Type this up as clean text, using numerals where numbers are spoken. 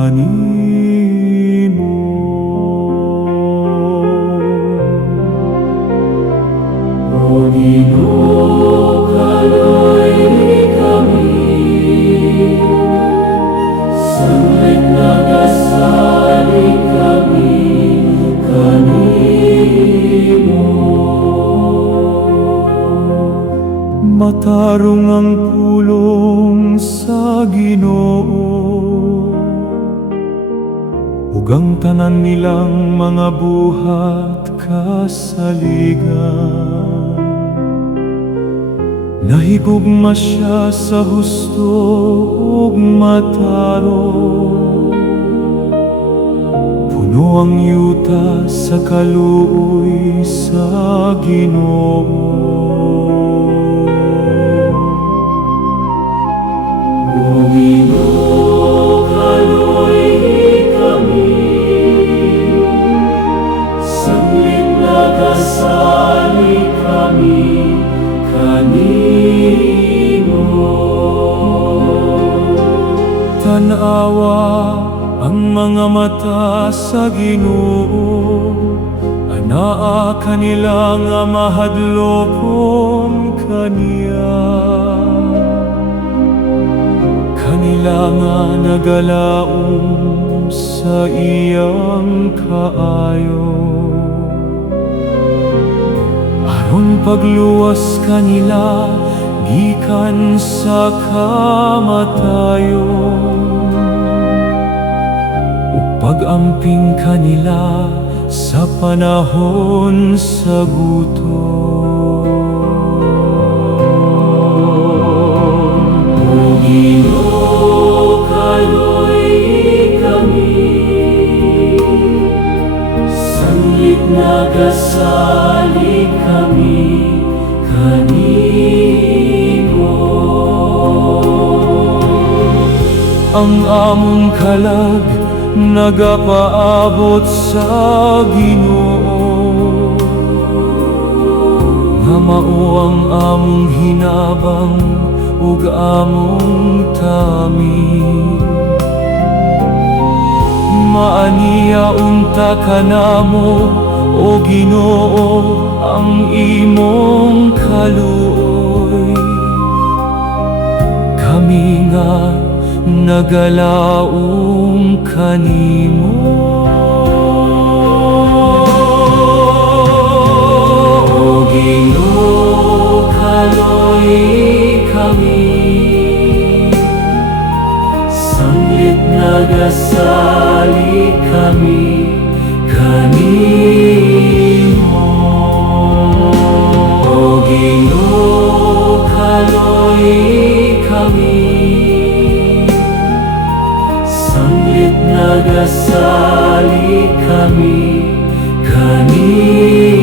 kanino. O Ginoo, kaloy kami, sanglit nagasalig kami kanimo. Matarong ang pulong sa Ginoo, ug ang tanan nilang mga buhat kasaligan. Nahigugma siya sa husto ug matarong, puno ang yuta sa kaluoy sa Ginoo. O Ginoo, kaloy kami, sanglit nagasalig kami kanimo. Tanawa ang mga mata sa Ginoo, anaa kanila nga mahadlokon kaniya. Kanila nga nagalaom sa iyang kaayo, aron pagluwas kanila gikan sa kamatayon, ug pag-amping kanila sa panahon sa gutom. O Ginoo, kaloy kami, sanglit nagasalig kami kanimo. Ang among kalag nagapaabot sa Ginoo, nga mao ang among hinabang ug among tami. Maaniya unta kanamo, o Ginoo, ang imong kaluoy. Kami nga nagalaom kanimo. O Ginoo, kaloy kami, sanglit nagasalig kami kanimo. O Ginoo, kaloy kami, sanglit nagasalig kami kanimo.